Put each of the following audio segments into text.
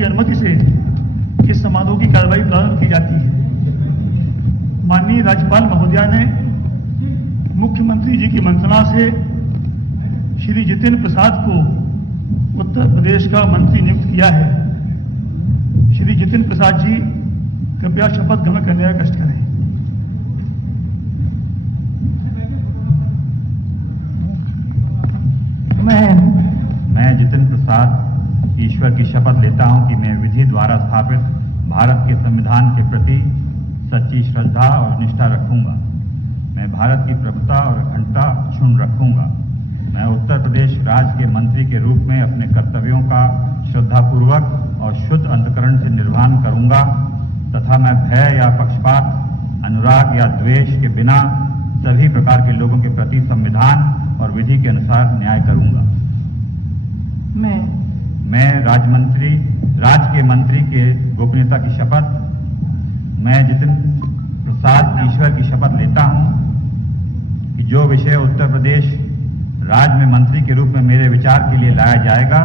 की अनुमति से इस समारोह की कार्रवाई प्रारंभ की जाती है। माननीय राज्यपाल महोदया ने मुख्यमंत्री जी की मंत्रणा से श्री जितेंद्र प्रसाद को उत्तर प्रदेश का मंत्री नियुक्त किया है। श्री जितेंद्र प्रसाद जी कृपया शपथ ग्रहण करने का कष्ट करें। मैं जितेंद्र प्रसाद ईश्वर की शपथ लेता हूं कि मैं विधि द्वारा स्थापित भारत के संविधान के प्रति सच्ची श्रद्धा और निष्ठा रखूंगा। मैं भारत की प्रभुता और अखंडता अक्षुण्ण रखूंगा। मैं उत्तर प्रदेश राज्य के मंत्री के रूप में अपने कर्तव्यों का श्रद्धापूर्वक और शुद्ध अंतःकरण से निर्वहन करूंगा तथा मैं भय या पक्षपात, अनुराग या द्वेष के बिना सभी प्रकार के लोगों के प्रति संविधान और विधि के अनुसार न्याय करूंगा। मैं राज्य के मंत्री के गोपनीयता की शपथ मैं जितेंद्र प्रसाद ईश्वर की शपथ लेता हूं कि जो विषय उत्तर प्रदेश राज्य में मंत्री के रूप में मेरे विचार के लिए लाया जाएगा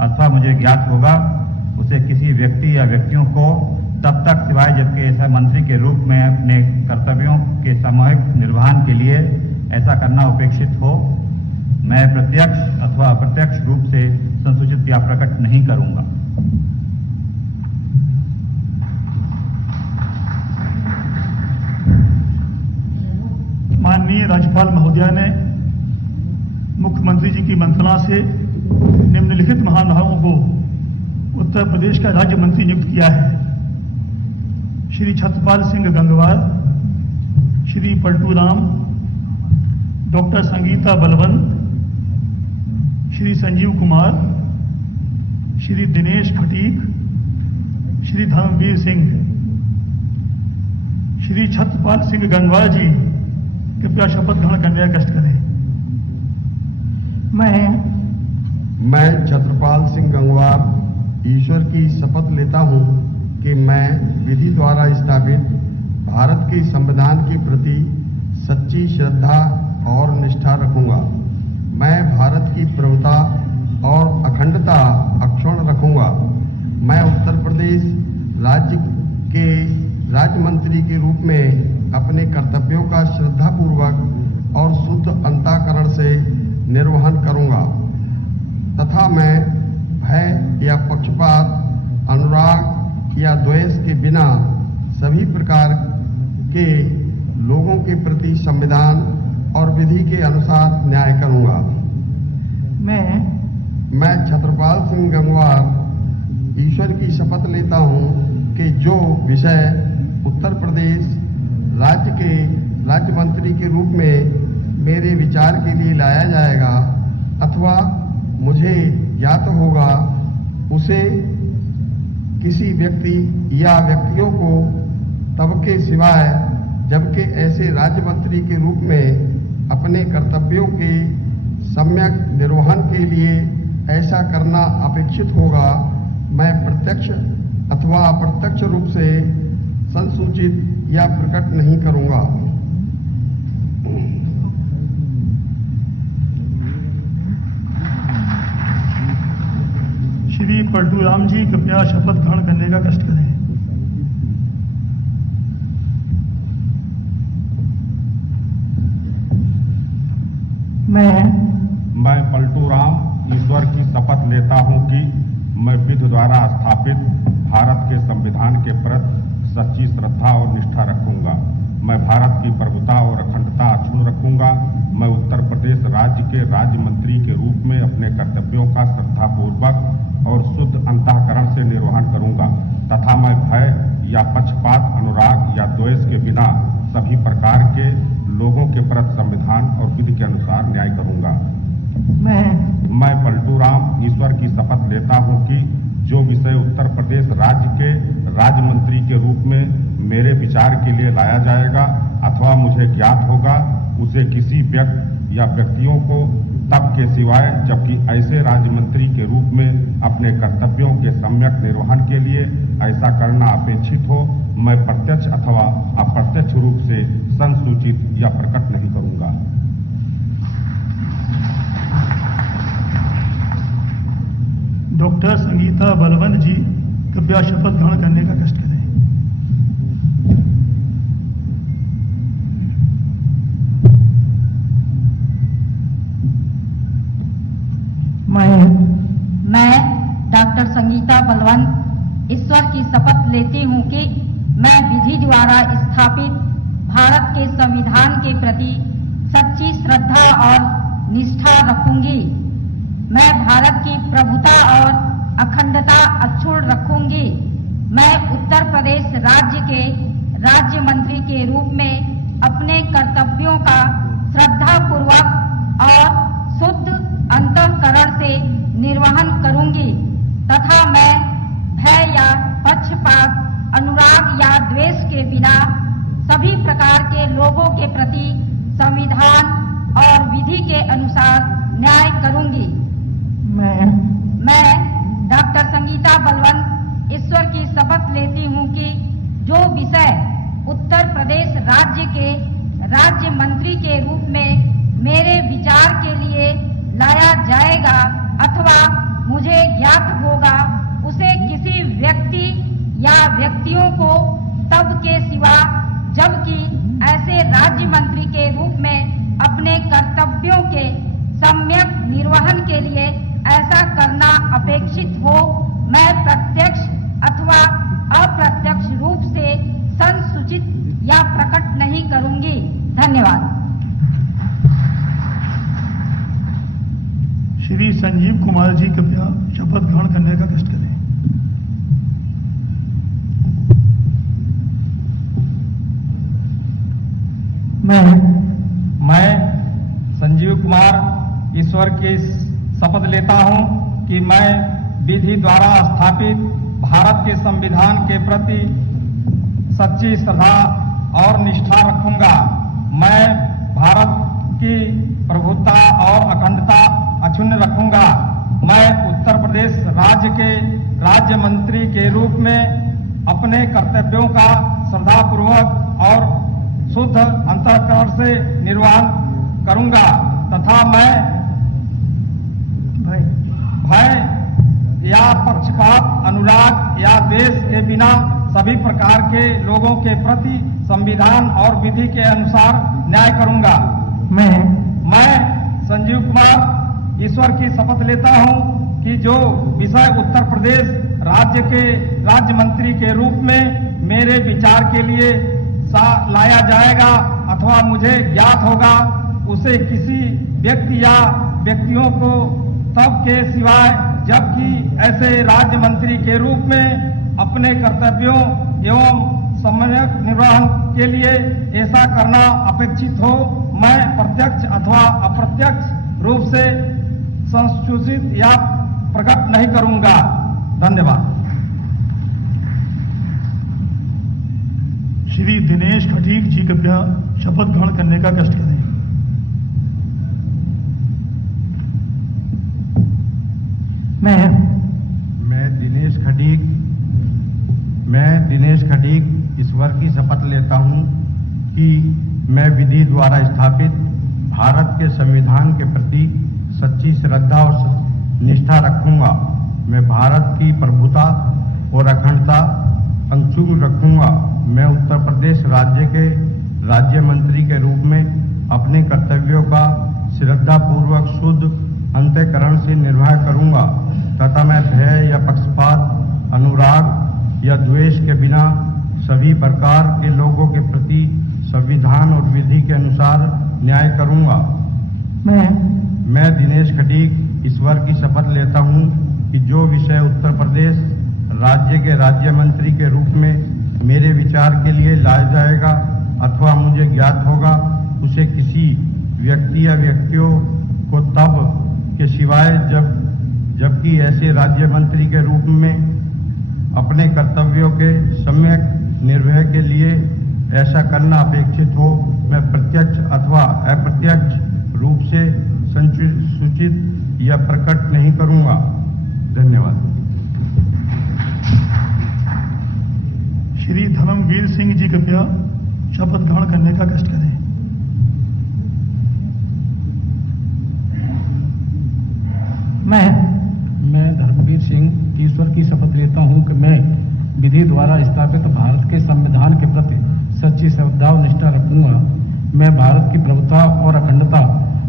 अथवा मुझे ज्ञात होगा, उसे किसी व्यक्ति या व्यक्तियों को तब तक सिवाय जबकि ऐसा मंत्री के रूप में अपने कर्तव्यों के सामूहिक निर्वहन के लिए ऐसा करना उपेक्षित हो, मैं प्रत्यक्ष अथवा अप्रत्यक्ष रूप से संसूचित या प्रकट नहीं करूंगा। माननीय राज्यपाल महोदया ने मुख्यमंत्री जी की मंत्रणा से निम्नलिखित महानुभावों को उत्तर प्रदेश का राज्य मंत्री नियुक्त किया है। श्री छत्रपाल सिंह गंगवार, श्री पलटू राम, डॉक्टर संगीता बलवंत, श्री संजीव कुमार, श्री दिनेश खटीक, श्री धर्मवीर सिंह। श्री छत्रपाल सिंह गंगवार जी कृपया शपथ ग्रहण करने का कष्ट करें। मैं छत्रपाल सिंह गंगवार ईश्वर की शपथ लेता हूं कि मैं विधि द्वारा स्थापित भारत के संविधान के प्रति सच्ची श्रद्धा और निष्ठा रखूंगा। मैं भारत की प्रभुता और अखंडता अक्षुण्ण रखूंगा। मैं उत्तर प्रदेश राज्य के राज्य मंत्री के रूप में अपने कर्तव्यों का श्रद्धापूर्वक और शुद्ध अंतःकरण से निर्वहन करूंगा तथा मैं भय या पक्षपात, अनुराग या द्वेष के बिना सभी प्रकार के लोगों के प्रति संविधान और विधि के अनुसार न्याय करूंगा। मैं छत्रपाल सिंह गंगवार ईश्वर की शपथ लेता हूं कि जो विषय उत्तर प्रदेश राज्य के राज्य मंत्री के रूप में मेरे विचार के लिए लाया जाएगा अथवा मुझे ज्ञात होगा, उसे किसी व्यक्ति या व्यक्तियों को तब के सिवाय जबकि ऐसे राज्य मंत्री के रूप में अपने कर्तव्यों के सम्यक निर्वहन के लिए ऐसा करना अपेक्षित होगा, मैं प्रत्यक्ष अथवा अप्रत्यक्ष रूप से संसूचित या प्रकट नहीं करूंगा। श्री पलटू राम जी कृपया शपथ ग्रहण करने का कष्ट करें। मैं पलटू राम ईश्वर की शपथ लेता हूं कि मैं विधि द्वारा स्थापित भारत के संविधान के प्रति सच्ची श्रद्धा और निष्ठा रखूंगा। मैं भारत की प्रभुता और अखंडता अक्षुण्ण रखूंगा। मैं उत्तर प्रदेश राज्य के राज्य मंत्री के रूप में अपने कर्तव्यों का श्रद्धापूर्वक और शुद्ध अंतःकरण से निर्वहन करूंगा तथा मैं भय या पक्षपात, अनुराग या द्वेष के बिना सभी प्रकार के लोगों के प्रति संविधान और विधि के अनुसार न्याय करूंगा। मैं पलटू राम ईश्वर की शपथ लेता हूं कि जो विषय उत्तर प्रदेश राज्य के राज्य मंत्री के रूप में मेरे विचार के लिए लाया जाएगा अथवा मुझे ज्ञात होगा, उसे किसी व्यक्ति या व्यक्तियों को तब के सिवाय जबकि ऐसे राज्य मंत्री के रूप में अपने कर्तव्यों के सम्यक निर्वहन के लिए ऐसा करना अपेक्षित हो, मैं प्रत्यक्ष अथवा अप्रत्यक्ष रूप से संसूचित या प्रकट नहीं करूंगा। डॉक्टर संगीता बलवंत जी कृपया शपथ ग्रहण करने का कष्ट करें। मैं डॉक्टर संगीता बलवंत ईश्वर की शपथ लेती हूँ कि मैं विधि द्वारा स्थापित भारत के संविधान के प्रति सच्ची श्रद्धा और निष्ठा रखूंगी। मैं भारत की प्रभुता और अखंडता अक्षुण्ण रखूंगी। मैं उत्तर प्रदेश राज्य के राज्य मंत्री के रूप में अपने कर्तव्यों का श्रद्धापूर्वक और शुद्ध अंतःकरण से निर्वहन करूंगी तथा मैं भय या पक्षपात, अनुराग या द्वेष के बिना सभी प्रकार के लोगों के प्रति संविधान और विधि के अनुसार न्याय करूंगी। मैं डॉक्टर संगीता बलवंत ईश्वर की शपथ लेती हूँ कि जो विषय उत्तर प्रदेश राज्य के राज्य मंत्री के रूप में मेरे विचार के लिए लाया जाएगा अथवा मुझे ज्ञात होगा उसे किसी व्यक्ति या व्यक्तियों को तब के सिवा जबकि ऐसे राज्य मंत्री के रूप में अपने कर्तव्यों के सम्यक निर्वहन के लिए ऐसा करना अपेक्षित हो, मैं प्रत्यक्ष अथवा अप्रत्यक्ष रूप से संसूचित या प्रकट नहीं करूंगी। धन्यवाद। श्री संजीव कुमार जी कृपया शपथ ग्रहण करने का कष्ट करें। मैं संजीव कुमार ईश्वर की शपथ लेता हूं कि मैं विधि द्वारा स्थापित भारत के संविधान के प्रति सच्ची श्रद्धा और निष्ठा रखूंगा। मैं भारत की प्रभुता और अखंडता अक्षुण्ण रखूंगा। मैं उत्तर प्रदेश राज्य के राज्य मंत्री के रूप में अपने कर्तव्यों का श्रद्धापूर्वक और शुद्ध अंतःकरण से निर्वहन करूंगा तथा मैं भय या पक्षपात, अनुराग या द्वेष के बिना सभी प्रकार के लोगों के प्रति संविधान और विधि के अनुसार न्याय करूंगा। मैं संजीव कुमार ईश्वर की शपथ लेता हूं कि जो विषय उत्तर प्रदेश राज्य के राज्य मंत्री के रूप में मेरे विचार के लिए लाया जाएगा अथवा मुझे ज्ञात होगा उसे किसी व्यक्ति या व्यक्तियों को तब के सिवाय जबकि ऐसे राज्य मंत्री के रूप में अपने कर्तव्यों एवं सम्यक निर्वहन के लिए ऐसा करना अपेक्षित हो, मैं प्रत्यक्ष अथवा अप्रत्यक्ष रूप से संसूचित या प्रकट नहीं करूंगा। धन्यवाद। श्री दिनेश खटीक जी कृपया शपथ ग्रहण करने का कष्ट करें। मैं दिनेश खटीक ईश्वर की शपथ लेता हूं कि मैं विधि द्वारा स्थापित भारत के संविधान के प्रति सच्ची श्रद्धा और निष्ठा रखूंगा। मैं भारत की प्रभुता और अखंडता अक्षुण्ण रखूंगा। मैं उत्तर प्रदेश राज्य के राज्य मंत्री के रूप में अपने कर्तव्यों का श्रद्धापूर्वक शुद्ध अंतःकरण से निर्वाह करूंगा तथा मैं भय या पक्षपात, अनुराग या द्वेष के बिना सभी प्रकार के लोगों के प्रति संविधान और विधि के अनुसार न्याय करूंगा। मैं दिनेश खटीक ईश्वर की शपथ लेता हूं कि जो विषय उत्तर प्रदेश राज्य के राज्य मंत्री के रूप में मेरे विचार के लिए लाया जाएगा अथवा मुझे ज्ञात होगा उसे किसी व्यक्ति या व्यक्तियों को तब के सिवाय जबकि ऐसे राज्य मंत्री के रूप में अपने कर्तव्यों के सम्यक निर्वहन के लिए ऐसा करना अपेक्षित हो, मैं प्रत्यक्ष अथवा अप्रत्यक्ष रूप से संसूचित या प्रकट नहीं करूंगा। धन्यवाद। श्री धर्मवीर सिंह जी कृपया शपथ ग्रहण करने का कष्ट करें। मैं धर्मवीर सिंह ईश्वर की शपथ लेता हूं कि मैं विधि द्वारा स्थापित भारत के संविधान के प्रति सच्ची श्रद्धा और निष्ठा रखूंगा। मैं भारत की प्रभुता और अखंडता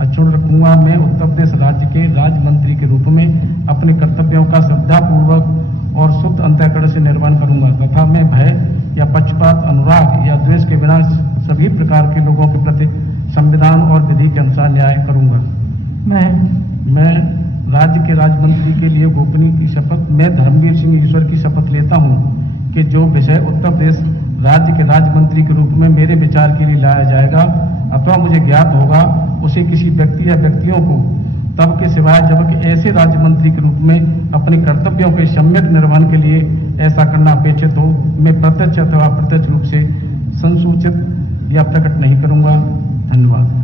अक्षुण्ण रखूंगा। मैं उत्तर प्रदेश राज्य के राज्य मंत्री के रूप में अपने कर्तव्यों का श्रद्धापूर्वक और शुद्ध अंतःकरण से निर्वहन करूंगा तथा मैं भय या पक्षपात, अनुराग या द्वेष के बिना सभी प्रकार के लोगों के प्रति संविधान और विधि के अनुसार न्याय करूंगा। मैं राज्य के राज्य मंत्री के लिए गोपनीय की शपथ मैं धर्मवीर सिंह ईश्वर की शपथ लेता हूं कि जो विषय उत्तर प्रदेश राज्य के राज्य मंत्री के रूप में मेरे विचार के लिए लाया जाएगा अथवा मुझे ज्ञात होगा उसे किसी व्यक्ति या व्यक्तियों को तब के सिवाय जबकि ऐसे राज्य मंत्री के रूप में अपने कर्तव्यों के सम्यक निर्वहन के लिए ऐसा करना अपेक्षित हो मैं प्रत्यक्ष अथवा अप्रत्यक्ष रूप से संसूचित या प्रकट नहीं करूंगा। धन्यवाद।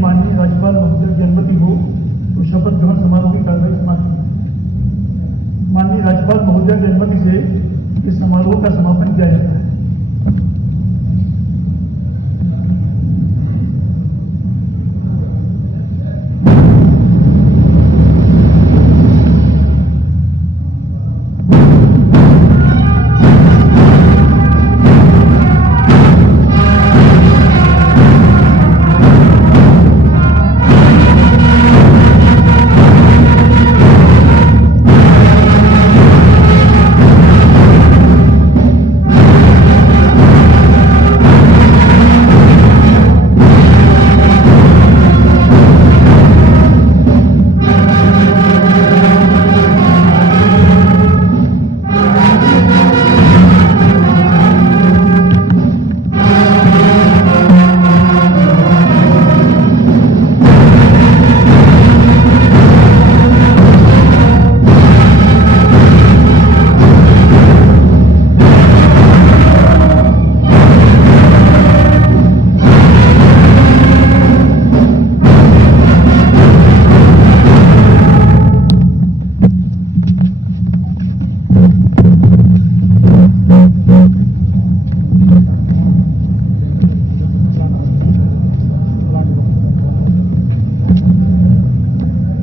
माननीय राज्यपाल महोदय की अनुमति हो तो शपथ ग्रहण समारोह की कार्रवाई समाप्त। माननीय राज्यपाल महोदय की अनुमति से इस समारोह का समापन किया जाता है।